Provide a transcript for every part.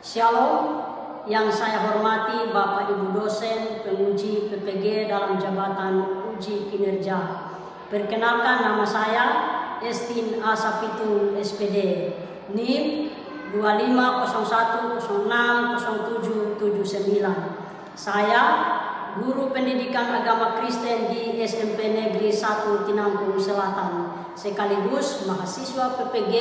Shalom, yang saya hormati Bapak Ibu dosen penguji PPG dalam jabatan uji kinerja. Perkenalkan, nama saya Estin A. Sapitung SPD, NIM 2501060779. Saya guru pendidikan agama Kristen di SMP Negeri 1 Tinanggung Selatan, sekaligus mahasiswa PPG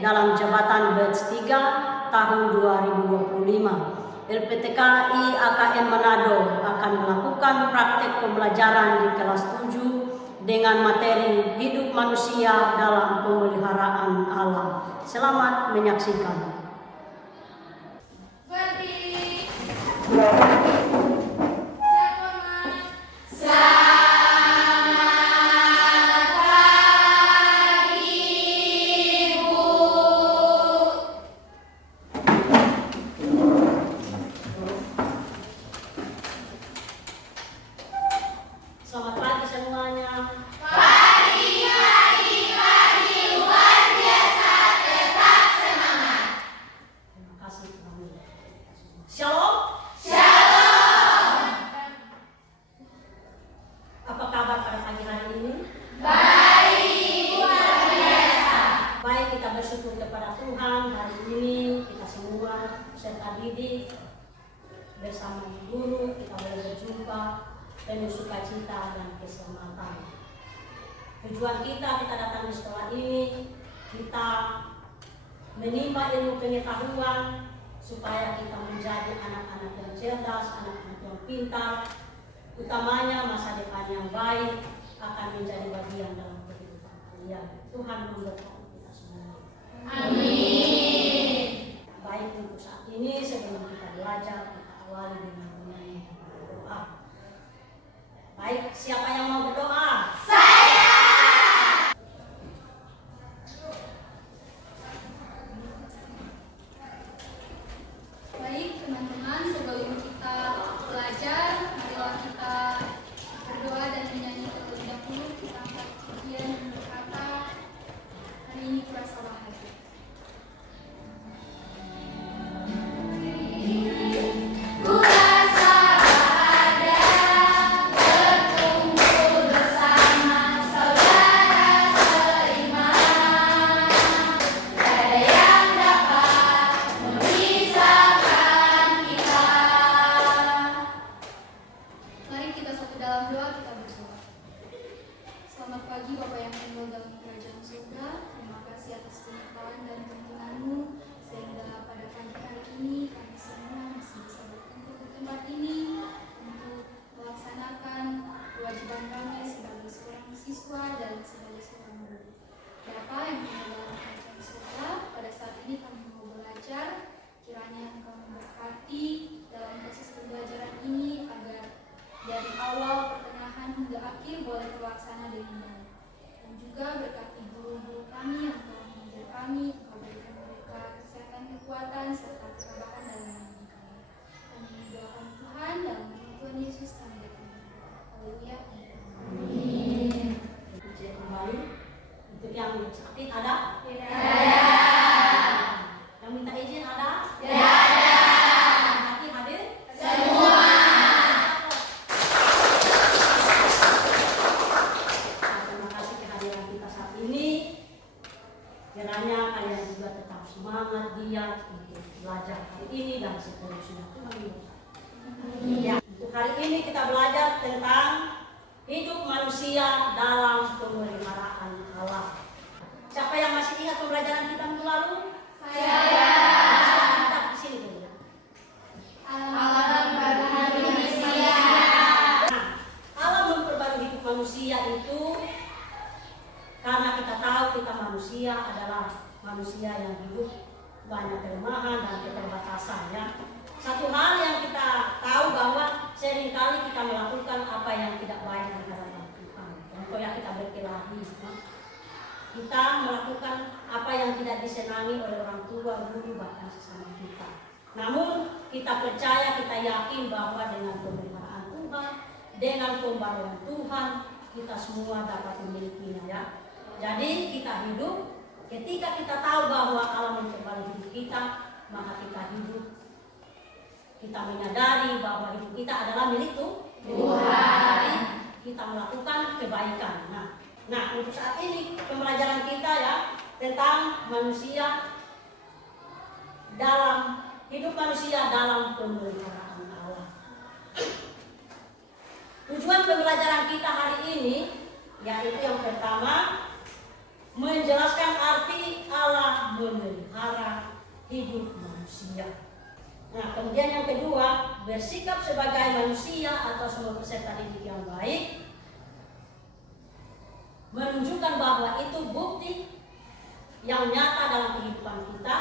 dalam jabatan batch 3 tahun 2025. LPTKI AKN Manado akan melakukan praktek pembelajaran di kelas 7 dengan materi hidup manusia dalam pemeliharaan Allah. Selamat menyaksikan. Selamat pagi semuanya. Pagi, luar biasa, tetap semangat. Terima kasih. Shalom. Shalom. Apa kabar pada pagi hari ini? Baik, luar biasa. Baik, kita bersyukur kepada Tuhan hari ini kita semua peserta didik bersama guru kita boleh berjumpa penuh sukacita dan keselamatan. Tujuan kita datang di sekolah ini, kita menimba ilmu pengetahuan supaya kita menjadi anak-anak yang cerdas, anak-anak yang pintar, utamanya masa depan yang baik akan menjadi bagian dalam kehidupan kalian. Tuhan memberkati kita semua. Amin. Baik, untuk saat ini sebelum kita belajar, kita awali dengan menyanyi dan berdoa. Baik, siapa yang mau berdoa? Saya. Baik teman-teman, sebelum kita belajar, marilah kita berdoa dan menyanyi terlebih dahulu. Kita angkat pujian dan berkata, hari ini kurasa bahagia. Kurasa bahagia, berkumpul bersama saudara seiman. Tiada yang dapat memisahkan kita. Mari kita satu dalam doa, kita berdoa. Selamat pagi Bapak yang tinggal dalam kerajaan surga. Terima kasih atas penyertaan dan tuntunan-Mu, sehingga pada pagi hari ini kami semua masih bisa berkumpul di tempat ini untuk melaksanakan kewajiban kami sebagai seorang siswa dan sebagai seorang guru. Bapa yang tinggal dalam kerajaan surga, pada saat ini kami mau belajar, kiranya Engkau memberkati dalam proses pembelajaran ini agar dari awal, pertengahan hingga akhir boleh terlaksana dengan baik. Dan juga berkati guru-guru kami yang telah mengajar kami, Engkau berikan mereka kesehatan, kekuatan, serta ketabahan dalam mendidik kami. Kami mendoakan Tuhan dalam nama Tuhan Yesus kami berdoa. Haleluya. Amin. Pujian kembali. Untuk yang sakit ada? Ada. Yang minta izin ada? Ada. Hati hadir? Semua. Terima kasih kehadiran kita saat ini. Kiranya kalian juga tetap semangat giat untuk belajar hari ini dan seterusnya. Tuhan memberkati. Ya, untuk hari ini kita belajar tentang hidup manusia dalam pemeliharaan Allah. Siapa yang masih ingat pembelajaran kita minggu lalu? Saya. Kita di sini dulu. Alam baru manusia. Nah, Allah memperbarui hidup manusia itu karena kita tahu kita manusia adalah manusia yang hidup banyak kelemahan dan keterbatasan, ya. Satu hal yang kita tahu bahwa seringkali kita melakukan apa yang tidak baik di hadapan Tuhan. Contohnya kita berkelahi, ya. Kita melakukan apa yang tidak disenangi oleh orang tua, guru, bahkan sesama kita. Namun kita percaya, kita yakin bahwa dengan pemeliharaan Tuhan, dengan pembaruan Tuhan, kita semua dapat memilikinya, ya. Jadi kita hidup, ketika kita tahu bahwa Allah memperbarui hidup kita, maka kita hidup kita menyadari bahwa hidup kita adalah milik Tuhan. Kita melakukan kebaikan. Nah, untuk saat ini pembelajaran kita ya tentang manusia dalam hidup manusia dalam pemeliharaan Allah. Tujuan pembelajaran kita hari ini yaitu yang pertama menjelaskan arti Allah memelihara hidup manusia. Nah, kemudian yang kedua, bersikap sebagai manusia atau semua peserta didik yang baik, menunjukkan bahwa itu bukti yang nyata dalam kehidupan kita.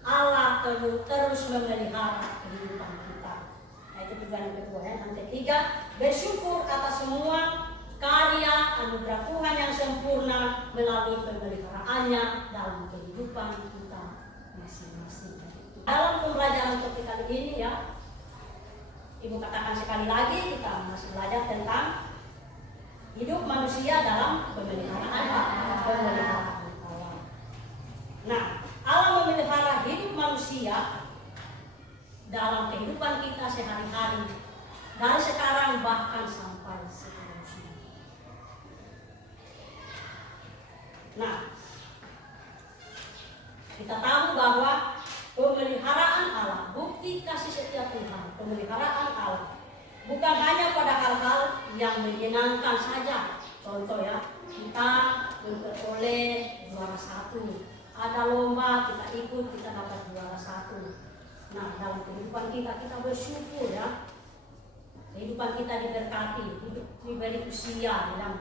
Allah terus memelihara kehidupan kita. Nah, itu tujuan yang kedua ya. Yang ketiga, bersyukur atas semua karya anugerah Tuhan yang sempurna melalui pemeliharaannya dalam kehidupan kita masing-masing. Dalam pembelajaran topik kali ini ya, Ibu katakan sekali lagi kita masih belajar tentang hidup manusia dalam pemeliharaan Allah. Nah, Allah memelihara hidup manusia dalam kehidupan kita sehari-hari dari sekarang bahkan sampai seterusnya. Nah, kita tahu bahwa pemeliharaan Allah, bukti kasih setia Tuhan, pemeliharaan Allah bukan hanya pada hal-hal yang menyenangkan saja. Contoh ya, kita memperoleh juara 1, ada lomba kita ikut, kita dapat juara 1. Nah, dalam kehidupan kita bersyukur ya, kehidupan kita diberkati, diberi usia yang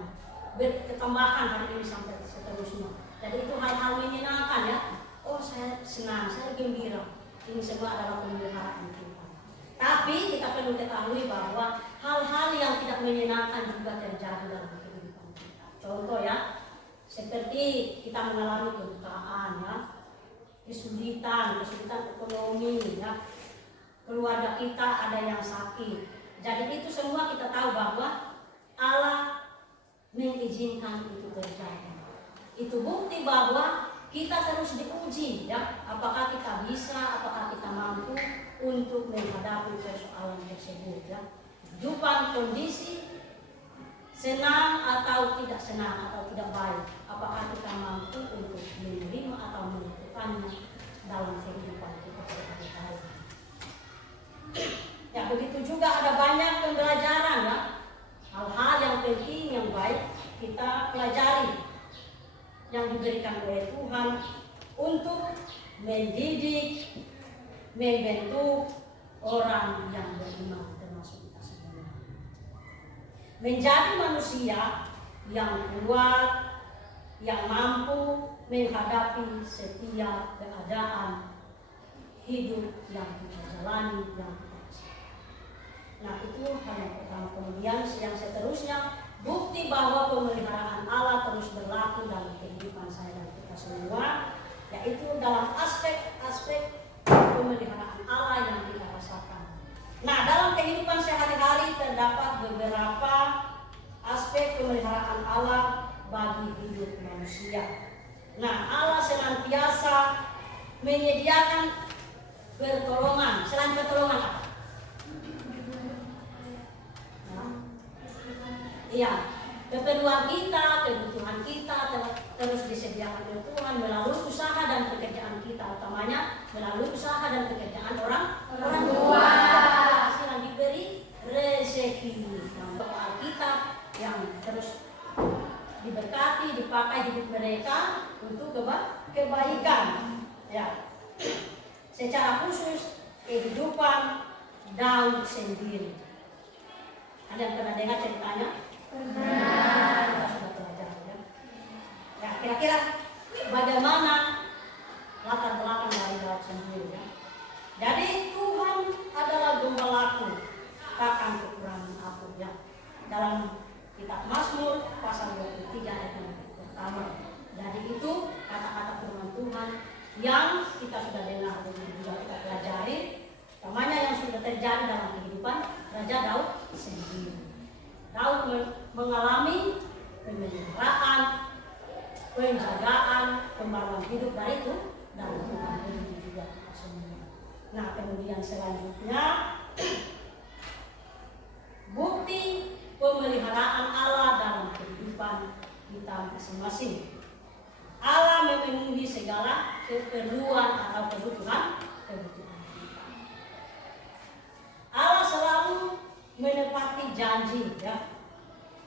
berketambahan hari ini sampai seterusnya. Jadi itu hal-hal menyenangkan ya. Oh, saya senang, saya gembira. Ini semua adalah pemeliharaan Tuhan. Tapi kita perlu ketahui bahwa hal-hal yang tidak menyenangkan juga terjadi dalam kehidupan kita. Contoh ya, seperti kita mengalami kedukaan ya, kesulitan ekonomi ya, keluarga kita ada yang sakit. Jadi itu semua kita tahu bahwa Allah mengizinkan itu terjadi. Itu bukti bahwa kita terus diuji ya, apakah kita bisa, apakah kita mampu untuk menghadapi persoalan tersebut ya. Kehidupan kondisi senang atau tidak senang atau tidak baik, apakah kita mampu untuk menerima atau melakukannya dalam kehidupan kita sehari-hari. Ya, begitu juga ada banyak pembelajaran ya, hal-hal yang penting yang baik kita pelajari yang diberikan oleh Tuhan untuk mendidik, membentuk orang yang beriman termasuk kita semua. Menjadi manusia yang kuat, yang mampu menghadapi setiap keadaan hidup yang kita jalani, yang kita rasakan. Nah, itu hal yang pertama. Kemudian yang seterusnya, bukti bahwa pemeliharaan Allah terus berlaku dalam kehidupan saya dan kita semua, yaitu dalam aspek-aspek pemeliharaan Allah yang kita rasakan. Nah, dalam kehidupan sehari-hari terdapat beberapa aspek pemeliharaan Allah bagi hidup manusia. Nah, Allah senantiasa menyediakan pertolongan. Selain pertolongan apa? Iya, keperluan kita, kebutuhan kita terus disediakan oleh Tuhan melalui usaha dan pekerjaan kita, utamanya melalui usaha dan pekerjaan orang tua. Hasil yang diberi rezeki. Nah, Alkitab yang terus diberkati, dipakai hidup mereka untuk kebaikan. Ya, secara khusus kehidupan Daud sendiri. Ada yang pernah dengar ceritanya? Kita sudah belajar ya. Ya, kira-kira bagaimana latar belakang dari Daud sendiri ya. Jadi Tuhan adalah gembalaku, takkan kekurangan aku ya. Dalam kitab Mazmur pasal 23 ayat yang pertama. Jadi itu kata-kata firman Tuhan yang kita sudah dengar dan juga kita pelajari, utamanya yang sudah terjadi dalam kehidupan Raja Daud sendiri. Daud mengalami pemeliharaan, penjagaan, pembaruan hidup dari Tuhan juga. kemudian selanjutnya bukti pemeliharaan Allah dalam kehidupan kita masing-masing. Allah memenuhi segala keperluan atau kebutuhan kita. Allah selalu menepati janji ya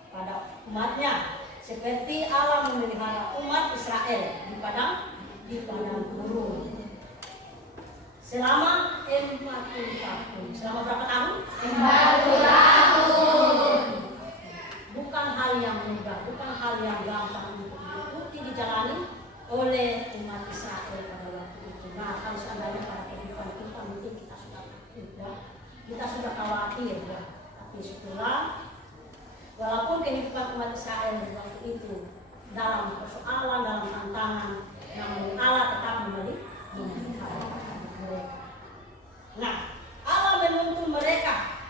pada umatnya, seperti Allah memelihara umat Israel di padang gurun selama 40 tahun. Selama berapa tahun? 40 tahun. Bukan hal yang mudah, bukan hal yang gampang untuk diikuti dijalani oleh umat Israel pada waktu itu. Nah, kalau seandainya pada kehidupan kita mungkin kita sudah takut ya, kita sudah khawatir ya. Tapi setelah walaupun kehidupan umat Israel di waktu itu dalam persoalan, dalam tantangan, namun Allah tetap memelihara mereka. Nah, Allah menuntun mereka,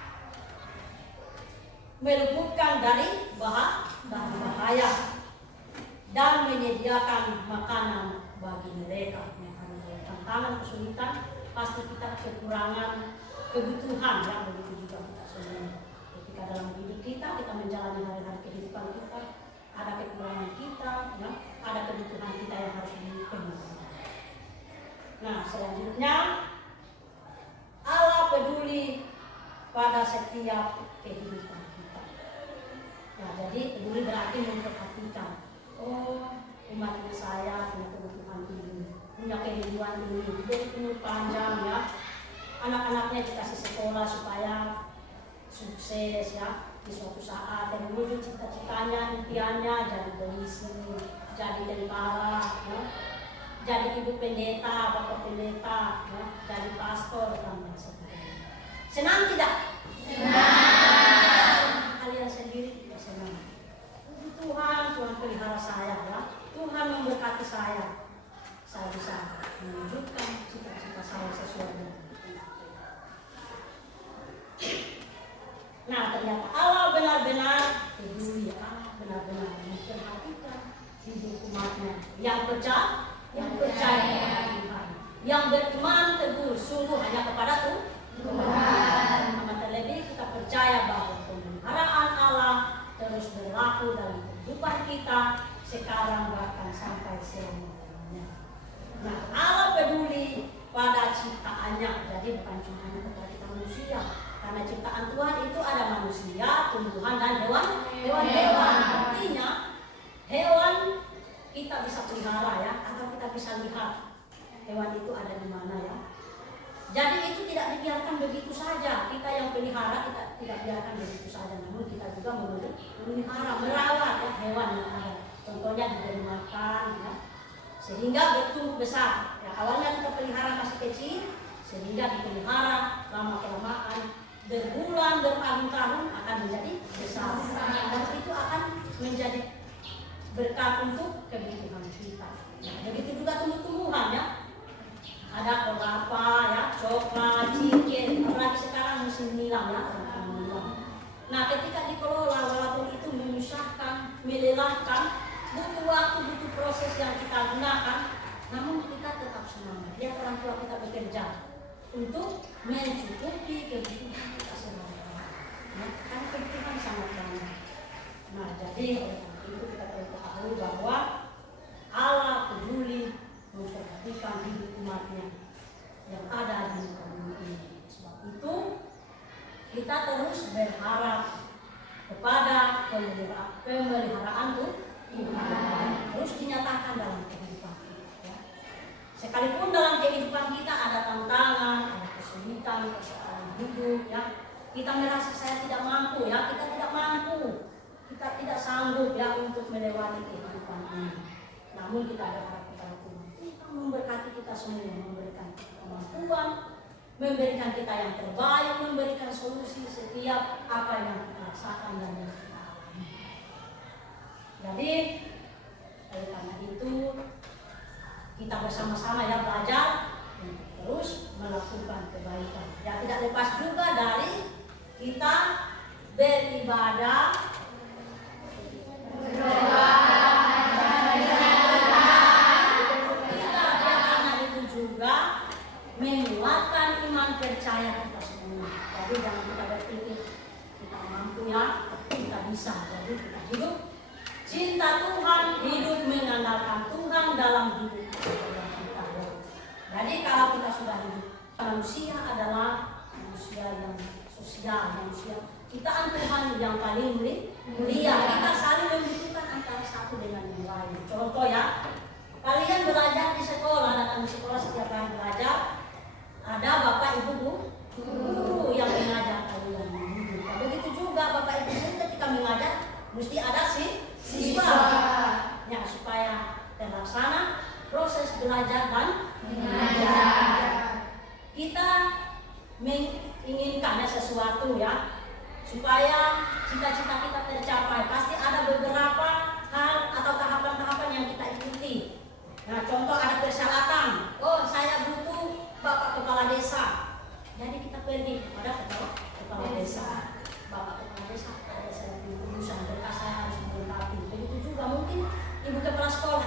meluputkan dari bahaya dan menyediakan makanan bagi mereka. Karena dalam tantangan, kesulitan, pasti kita kekurangan kebutuhan ya, begitu juga kita semua. Ketika dalam hidup kita menjalani hari-hari kehidupan kita, ada kekurangan kita, ya, ada kebutuhan kita yang harus dipenuhi. Nah, selanjutnya Allah peduli pada setiap kehidupan kita. Nah, jadi peduli berarti memperhatikan. Oh, umatnya saya punya kebutuhan ini, punya kehidupan ini, hidup panjang ya. Anak-anaknya dikasih sekolah supaya sukses ya di suatu saat dan menuju cita-citanya, impiannya jadi polisi, jadi tentara, ya, jadi ibu pendeta, bapak pendeta, ya, jadi pastor dan sebagainya. Senang tidak? Senang. Kalian sendiri juga senang. Tuhan pelihara saya ya. Tuhan memberkati saya. Saya bisa mewujudkan cita-cita saya sesuai dengan nah, ternyata Allah benar-benar peduli, Allah benar-benar memperhatikan hidup umatnya yang percaya kepada Tuhan, yang beriman teguh sungguh hanya kepada Tuhan. Terlebih kita percaya bahwa pemeliharaan Allah terus berlaku dalam kehidupan kita sekarang bahkan sampai selama-lamanya. Nah, Allah peduli pada ciptaannya, jadi bukan cuma hanya kepada kita manusia. Karena ciptaan Tuhan itu ada manusia, tumbuhan dan hewan-hewan. Artinya hewan kita bisa pelihara ya, atau kita bisa lihat hewan itu ada di mana ya. Jadi itu tidak dibiarkan begitu saja. Kita yang pelihara kita tidak biarkan begitu saja, namun kita juga memelihara, merawat ya, hewan yang ada. Contohnya diberi makan ya, sehingga bertumbuh besar. Ya, awalnya kita pelihara masih kecil, sehingga dipelihara lama-kelamaan berbulan, bertahun-tahun akan menjadi besar. Dan itu akan menjadi berkat untuk kebutuhan kita. Nah, begitu juga tumbuh-tumbuhan ya. Ada kelapa ya, coklat, cincin, apalagi sekarang musim nilam ya. Nah, ketika dikelola walaupun itu menyusahkan, melelahkan, butuh waktu, butuh proses yang kita gunakan, namun kita tetap semangat. Ya, orang tua kita bekerja untuk mencukupi kebutuhan kita sehari-hari. Nah, kan kebutuhan sangat banyak. Nah, jadi itu kita perlu tahu bahwa Allah peduli memperhatikan hidup umatnya yang ada di muka bumi ini. Sebab itu kita terus berharap kepada pemeliharaan Tuhan terus dinyatakan dalam kehidupan kita. Sekalipun dalam kehidupan kita ada tantangan, ada kesulitan, persoalan hidup, ya, kita merasa saya tidak mampu, ya, kita tidak mampu, kita tidak sanggup ya untuk melewati kehidupan ini. Namun kita ada harap kepada Tuhan. Tuhan memberkati kita semua, memberikan kita kemampuan, memberikan kita yang terbaik, memberikan solusi setiap apa yang kita rasakan dan yang kita alami. Jadi oleh karena itu kita bersama-sama ya belajar untuk terus melakukan kebaikan. Ya, tidak lepas juga dari kita beribadah, berdoa, kita karena itu juga menguatkan iman percaya kita semua. Jadi jangan kita berpikir kita mampu ya, kita bisa. Jadi kita hidup cinta Tuhan, hidup mengandalkan Tuhan dalam hidup kita. Jadi kalau kita sudah hidup, manusia adalah manusia yang sosial, manusia kita Tuhan yang paling mulia. Kita saling membutuhkan antara satu dengan yang lain. Contoh ya, kalian belajar di sekolah, datang di sekolah setiap hari belajar, ada bapak ibu guru yang mengajar kalian. Nah, begitu juga bapak ibu sendiri ketika mengajar mesti ada siswa. Ya, supaya terlaksana proses belajar dan mengajar. Kita menginginkan sesuatu ya, supaya cita-cita kita tercapai. Pasti ada beberapa hal atau tahapan-tahapan yang kita ikuti. Nah, contoh ada persyaratan. Oh, saya butuh bapak kepala desa. Jadi kita pergi kepada kepala desa. Bapak kepala desa, ada saya urusan berkas saya harus melengkapi. Begitu juga mungkin ibu kepala sekolah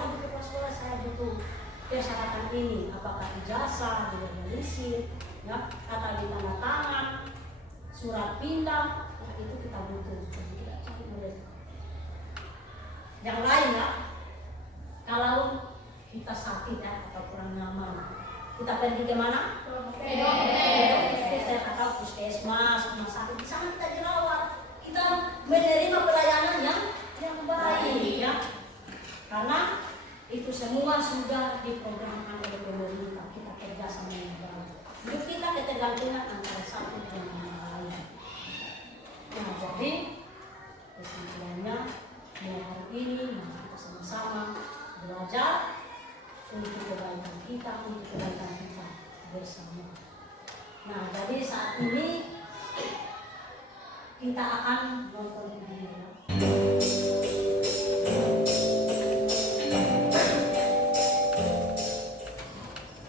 saya butuh persyaratan ini. Apakah ijazah, dilegalisir, ya, kata di tanda tangan, surat pindah. Nah, itu kita butuh. Jadi kita cari mereka. Yang lain ya, kalau kita sakit ya atau kurang nyaman, kita pergi ke mana? Dokter atau puskesmas, rumah sakit. Di sana kita dirawat, kita menerima pelayanan yang baik ya. Karena itu semua sudah diprogramkan oleh pemerintah. Kita kerja sama yang baik. Hidup kita ketergantungan antara satu dengan yang lain. Nah, jadi kesimpulannya hari ini kita sama-sama belajar untuk kebaikan kita, bersama. Nah, jadi saat ini kita akan nonton video.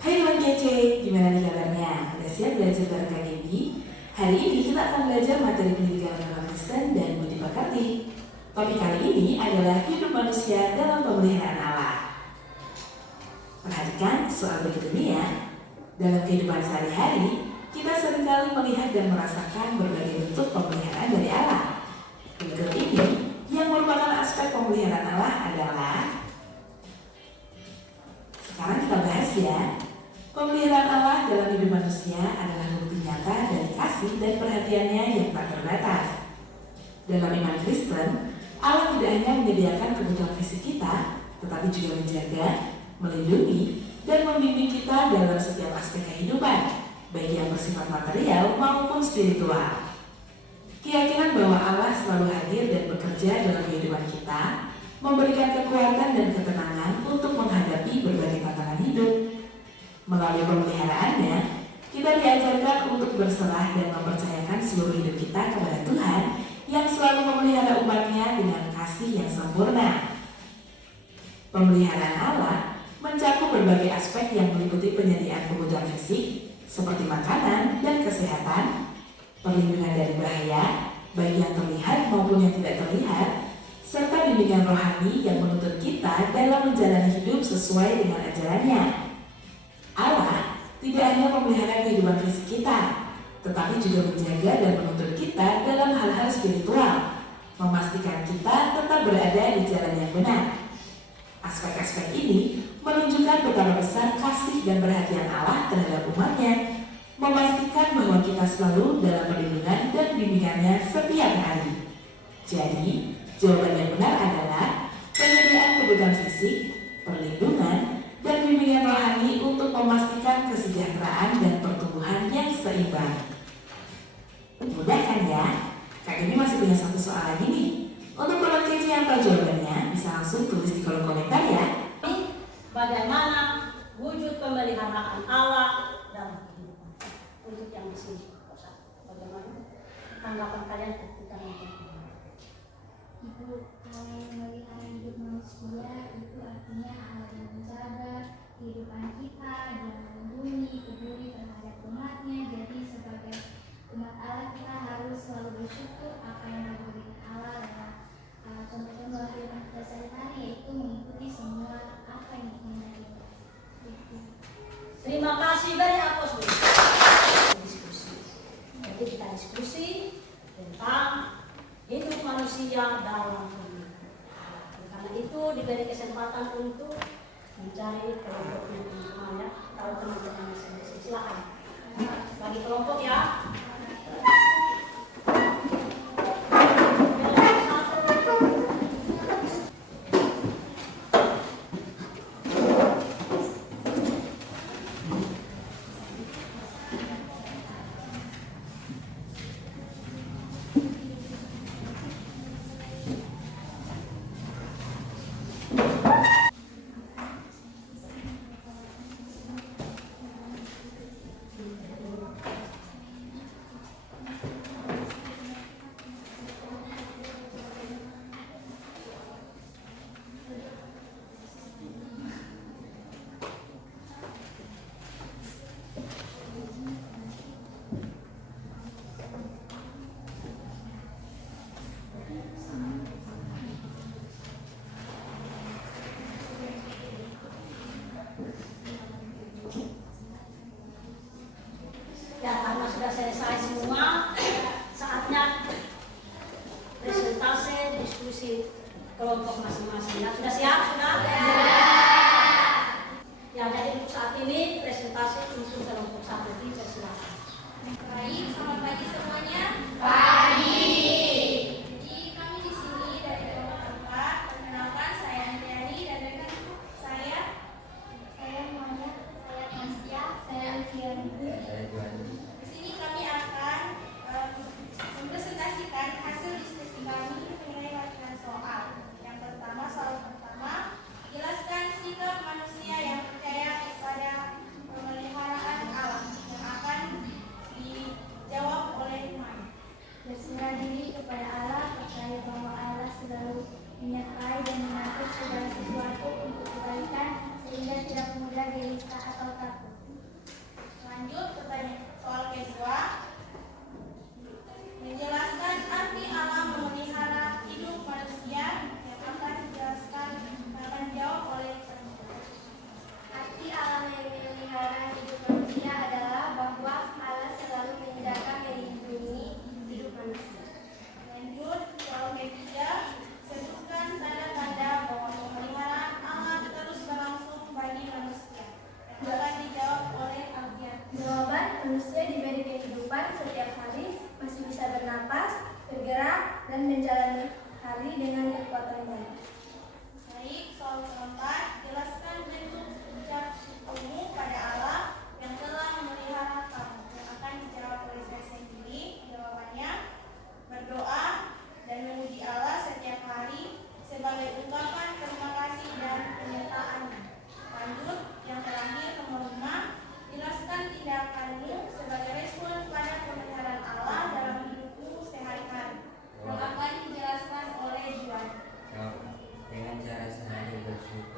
Hai teman kece, gimana nih kabarnya? Udah siap belajar bareng Kak Debbie? Hari ini kita akan belajar materi pendidikan agama Kristen dan budi pekerti. Topik kali ini adalah hidup manusia dalam pemeliharaan Allah. Perhatikan soal berikut ini ya. Dalam kehidupan sehari-hari, kita seringkali melihat dan merasakan berbagai bentuk pemeliharaan dari Allah. Berikut ini yang merupakan aspek pemeliharaan Allah adalah. Sekarang kita bahas ya. Pemeliharaan Allah dalam hidup manusia adalah bukti nyata dari kasih dan perhatiannya yang tak terbatas. Dalam iman Kristen, Allah tidak hanya menyediakan kebutuhan fisik kita, tetapi juga menjaga, melindungi, dan membimbing kita dalam setiap aspek kehidupan, baik yang bersifat material maupun spiritual. Keyakinan bahwa Allah selalu hadir dan bekerja dalam kehidupan kita, memberikan kekuatan dan ketenangan untuk menghadapi berbagai tantangan hidup. Melalui pemeliharaannya, kita diajarkan untuk berserah dan mempercayakan seluruh hidup kita kepada Tuhan yang selalu memelihara umatnya dengan kasih yang sempurna. Pemeliharaan Allah mencakup berbagai aspek yang meliputi penyediaan kebutuhan fisik seperti makanan dan kesehatan, perlindungan dari bahaya, baik yang terlihat maupun yang tidak terlihat, serta bimbingan rohani yang menuntut kita dalam menjalani hidup sesuai dengan ajarannya. Allah tidak hanya memelihara kehidupan fisik kita, tetapi juga menjaga dan menuntut kita dalam hal-hal spiritual, memastikan kita tetap berada di jalan yang benar. Aspek-aspek ini menunjukkan betapa besar kasih dan perhatian Allah terhadap umatnya, memastikan bahwa kita selalu dalam perlindungan dan bimbingannya setiap hari. Jadi, jawaban yang benar adalah penyediaan kebutuhan fisik, perlindungan, dan bimbingan rohani untuk memastikan kesejahteraan dan pertumbuhan yang seimbang. Mudah kan ya? Kak ini masih punya satu soal lagi nih. Untuk teman kece yang tahu jawabannya, bisa langsung tulis di kolom komentar ya. Bagaimana wujud pemeliharaan Allah dalam kehidupan? Untuk yang di sini, bagaimana tanggapan kalian ketika nonton video? Ibu, kalau memelihara hidup manusia itu artinya Allah yang menjaga kehidupan kita dan melindungi, peduli terhadap umatnya. Jadi sebagai umat Allah kita harus selalu bersyukur apa yang diberikan Allah dalam contoh-contoh kehidupan kita sehari-hari, yaitu mengikuti semua apa yang dikehendaki. Terima kasih dari Apostol. Diskusi. manusia dalam dunia. Karena itu diberi kesempatan untuk mencari kelompok ya. Tahu teman-teman silakan bagi kelompok ya. Ya, karena sudah selesai semua, saatnya presentasi diskusi kelompok masing-masing. Ya, sudah siap? Sudah? Ya, jadi untuk saat ini presentasi untuk kelompok 1 dipersilakan. Baik, selamat pagi semuanya. Pagi. Jadi kami di sini dari kelompok 4. Perkenalkan, saya Andriani dan rekan saya Maya, saya Tasya, saya Alfiani. Di sini kami akan mempresentasikan hasil diskusi kami mengenai latihan soal. Yang pertama, soal pertama, jelaskan sikap manusia yang percaya kepada pemeliharaan alam yang akan dijawab oleh Maya. Berserah diri kepada Allah, percaya bahwa Allah selalu menyertai dan mengatur segala sesuatu untuk kebaikan sehingga tidak mudah gelisah atau takut. Lanjut pertanyaan soal kedua. Menjelaskan arti alam memelihara hidup manusia yang akan dijawab oleh perempuan. Arti alam yang memelihara hidup manusia adalah bahwa Allah selalu menyediakan melindungi hidup manusia. Lanjut soal ketiga. Sebutkan tanda-tanda bahwa pemeliharaan alam terus berlangsung bagi manusia yang akan dijawab oleh Alfian. Jawaban, manusia diberi kehidupan setiap hari, masih bisa bernapas, bergerak, dan menjalani hari dengan kekuatan baik. Baik, soal keempat, jelaskan bentuk ucap syukurmu pada Allah yang telah memelihara kamu. Yang akan dijawab oleh saya sendiri. Jawabannya, berdoa dan memuji Allah setiap hari sebagai ungkapan terima kasih dan penyertaannya. Lanjut, yang terakhir nomor 5, jelaskan tindakanmu sebagai respon pada pemeliharaan Allah dalam hidupmu sehari-hari. Yang akan dijelaskan oleh Juan. Dengan cara sehari bersyukur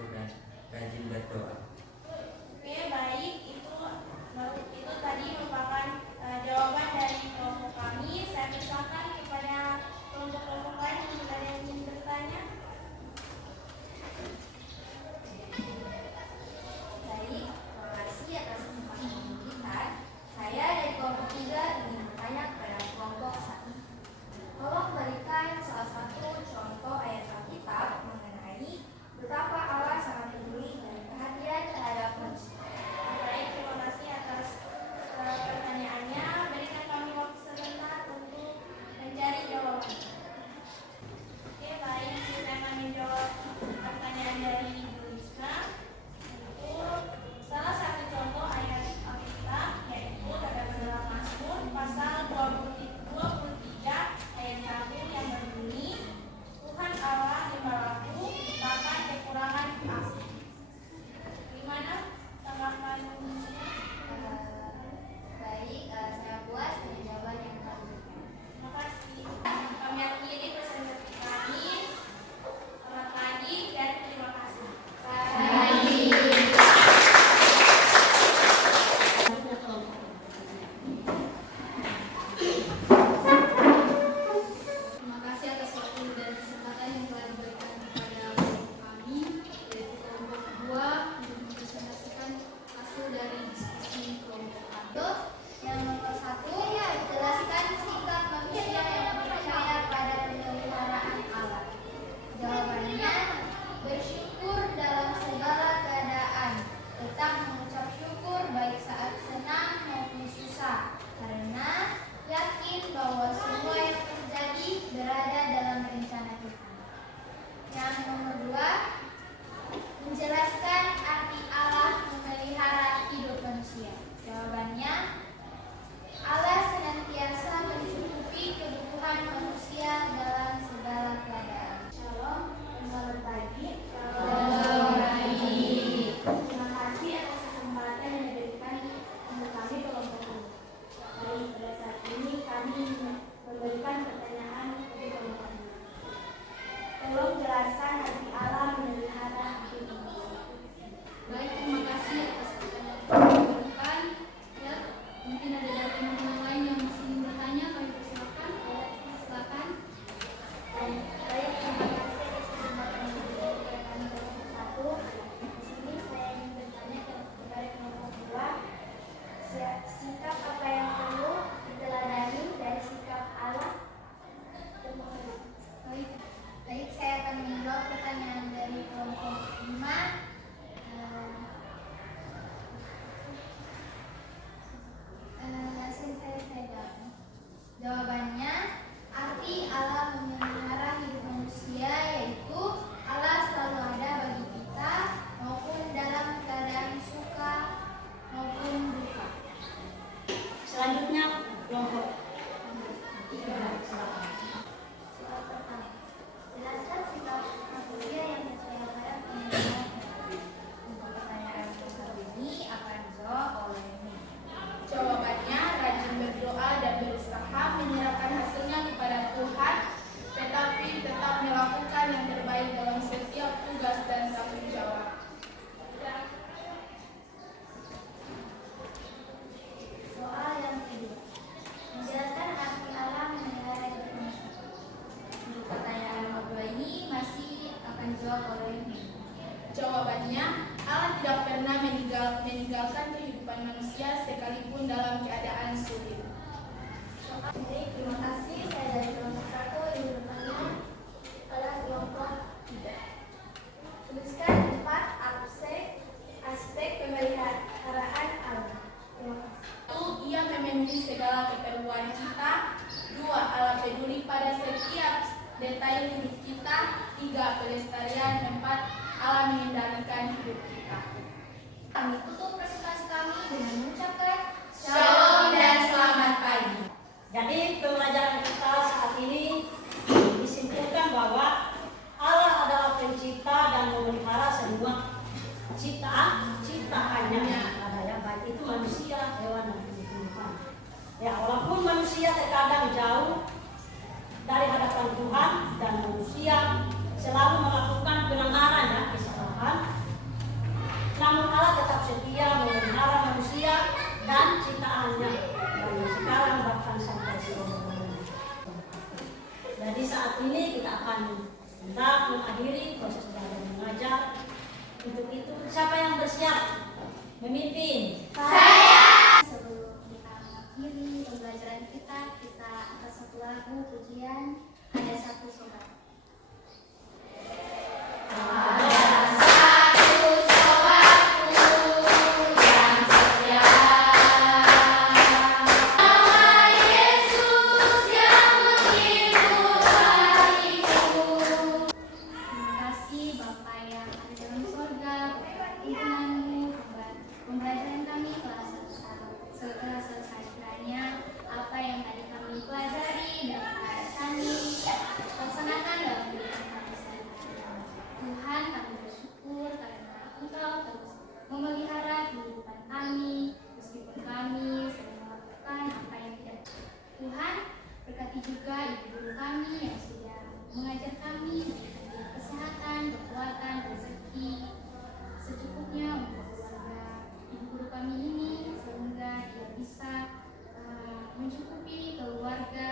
segala keperluan kita. 2. Allah peduli pada setiap detail hidup kita. 3. Pelestarian. 4. Allah mengendalikan hidup kita. Kami tutup presentasi kami dengan mengucapkan Shalom dan selamat pagi. Jadi pembelajaran kita saat ini disimpulkan bahwa Allah adalah pencipta dan memelihara semua ciptaannya yang ada, ya, baik itu manusia, hewan dan tumbuhan. Ya, walaupun manusia terkadang jauh dari hadapan Tuhan dan manusia selalu melakukan pelanggaran, ya, kesalahan, namun Allah tetap setia memelihara manusia dan ciptaannya dari sekarang bahkan sampai selama-lamanya. Jadi saat ini kita akan hendak mengakhiri proses belajar mengajar. Untuk itu siapa yang bersiap memimpin? sebelum kita mengakhiri pembelajaran kita akan satu lagu pujian. Ada satu sobat. Terima kasih Bapak yang ada dalam surga, tuntunanmu, pembelajaran kami telah selesai kiranya apa yang tadi kami pelajari dapat kami laksanakan dalam kehidupan kami sehari-hari. Tuhan, kami bersyukur karena Engkau terus memelihara kehidupan kami meskipun kami sering melakukan apa yang tidak. Tuhan, berkati juga ibu guru kami yang sudah mengajar kami, memberikan kesehatan, kekuatan, rezeki secukupnya untuk keluarga ibu guru kami ini sehingga dia bisa mencukupi keluarga